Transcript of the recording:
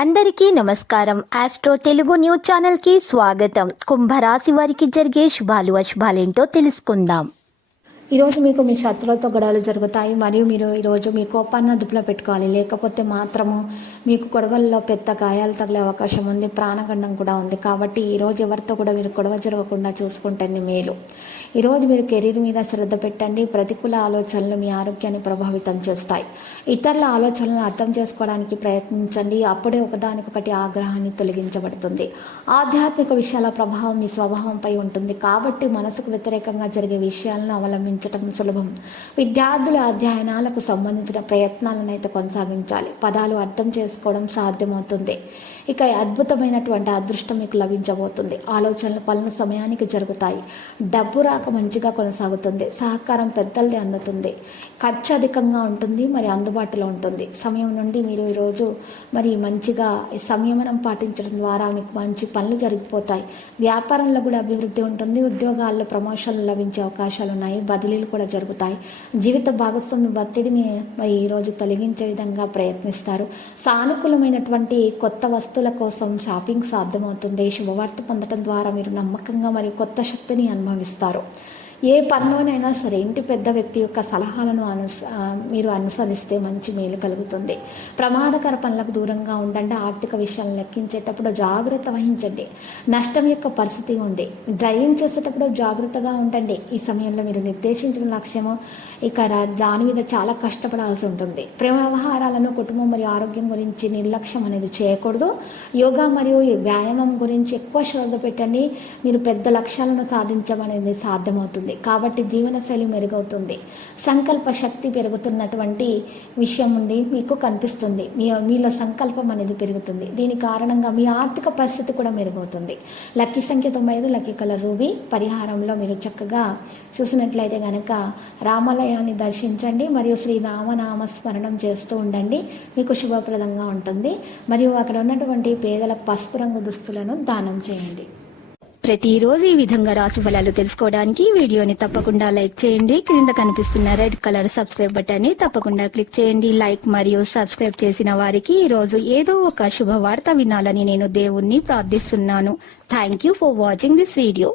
అందరికీ నమస్కారం. Astro Telugu news channel కి స్వాగతం. కుంభరాశి వారికి జరిగే శుభాలు అశుభాలేంటో తెలుసుకుందాం. ఈరోజు మీకు మీ శత్రువులతో గొడవలు జరుగుతాయి మరియు మీరు ఈరోజు మీ కోపాన్ని అదుపులో పెట్టుకోవాలి. లేకపోతే మాత్రము మీకు గొడవల్లో పెద్ద గాయాలు తగిలే అవకాశం ఉంది, ప్రాణగండం కూడా ఉంది. కాబట్టి ఈరోజు ఎవరితో కూడా మీరు గొడవ జరగకుండా చూసుకుంటేనే మేలు. ఈరోజు మీరు కెరీర్ మీద శ్రద్ధ పెట్టండి. ప్రతికూల ఆలోచనలు మీ ఆరోగ్యాన్ని ప్రభావితం చేస్తాయి. ఇతరుల ఆలోచనలను అర్థం చేసుకోవడానికి ప్రయత్నించండి. అప్పుడే ఒకదానికొకటి ఆగ్రహాన్ని తొలగించబడుతుంది. ఆధ్యాత్మిక విషయాల ప్రభావం మీ స్వభావంపై ఉంటుంది. కాబట్టి మనసుకు వ్యతిరేకంగా జరిగే విషయాలను అవలంబించడం సులభం. విద్యార్థుల అధ్యయనాలకు సంబంధించిన ప్రయత్నాలను అయితే కొనసాగించాలి. పదాలు అర్థం చేసుకోవడం సాధ్యమవుతుంది. ఇక అద్భుతమైనటువంటి అదృష్టం మీకు లభించబోతుంది. ఆలోచనలు పనుల సమయానికి జరుగుతాయి. డబ్బు రాక మంచిగా కొనసాగుతుంది. సహకారం పెద్దలది అందుతుంది. ఖర్చు అధికంగా ఉంటుంది, మరి అందుబాటులో ఉంటుంది. సమయం నుండి మీరు ఈరోజు మరి మంచిగా సంయమనం పాటించడం ద్వారా మీకు మంచి పనులు జరిగిపోతాయి. వ్యాపారంలో కూడా అభివృద్ధి ఉంటుంది. ఉద్యోగాల్లో ప్రమోషన్లు లభించే అవకాశాలు ఉన్నాయి. బదిలీలు కూడా జరుగుతాయి. జీవిత భాగస్వామి ఒత్తిడిని మరి ఈరోజు తొలగించే విధంగా ప్రయత్నిస్తారు. సానుకూలమైనటువంటి కొత్త వస్తువుల కోసం షాపింగ్ సాధ్యమవుతుంది. శుభవార్త పొందడం ద్వారా మీరు నమ్మకంగా మరియు కొత్త శక్తిని అనుభవిస్తారు. ఏ పనిలోనైనా సరే ఇంటి పెద్ద వ్యక్తి యొక్క సలహాలను మీరు అనుసరిస్తే మంచి మేలు కలుగుతుంది. ప్రమాదకర పనులకు దూరంగా ఉండండి. ఆర్థిక విషయాలను లెక్కించేటప్పుడు జాగ్రత్త వహించండి. నష్టం యొక్క పరిస్థితి ఉంది. డ్రైవింగ్ చేసేటప్పుడు జాగ్రత్తగా ఉండండి. ఈ సమయంలో మీరు నిర్దేశించిన లక్ష్యము ఇక దాని మీద చాలా కష్టపడాల్సి ఉంటుంది. ప్రేమ వ్యవహారాలను, కుటుంబం మరియు ఆరోగ్యం గురించి నిర్లక్ష్యం అనేది చేయకూడదు. యోగా మరియు వ్యాయామం గురించి ఎక్కువ శ్రద్ధ పెట్టండి. మీరు పెద్ద లక్ష్యాలను సాధించడం అనేది సాధ్యమవుతుంది. కాబట్టి జీవనశైలి మెరుగవుతుంది. సంకల్ప శక్తి పెరుగుతున్నటువంటి విషయం ఉండి మీకు కనిపిస్తుంది. మీలో సంకల్పం అనేది పెరుగుతుంది. దీని కారణంగా మీ ఆర్థిక పరిస్థితి కూడా మెరుగవుతుంది. లక్కీ సంఖ్య 95, లక్కీ కలర్ రూబీ. పరిహారంలో మీరు చక్కగా చూసినట్లయితే కనుక రామాలయాన్ని దర్శించండి మరియు శ్రీరామనామ స్మరణం చేస్తూ ఉండండి. మీకు శుభప్రదంగా ఉంటుంది. మరియు అక్కడ ఉన్నటువంటి పేదలకు పసుపు రంగు దుస్తులను దానం చేయండి. ప్రతిరోజు ఈ విధంగా రాశి ఫలాలు తెలుసుకోవడానికి వీడియోని తప్పకుండా లైక్ చేయండి. క్రింద కనిపిస్తున్న రెడ్ కలర్ సబ్స్క్రైబ్ బటన్ ని తప్పకుండా క్లిక్ చేయండి. లైక్ మరియు సబ్స్క్రైబ్ చేసిన వారికి ఈ రోజు ఏదో ఒక శుభవార్త వినాలని నేను దేవుణ్ణి ప్రార్థిస్తున్నాను. Thank you for watching this video.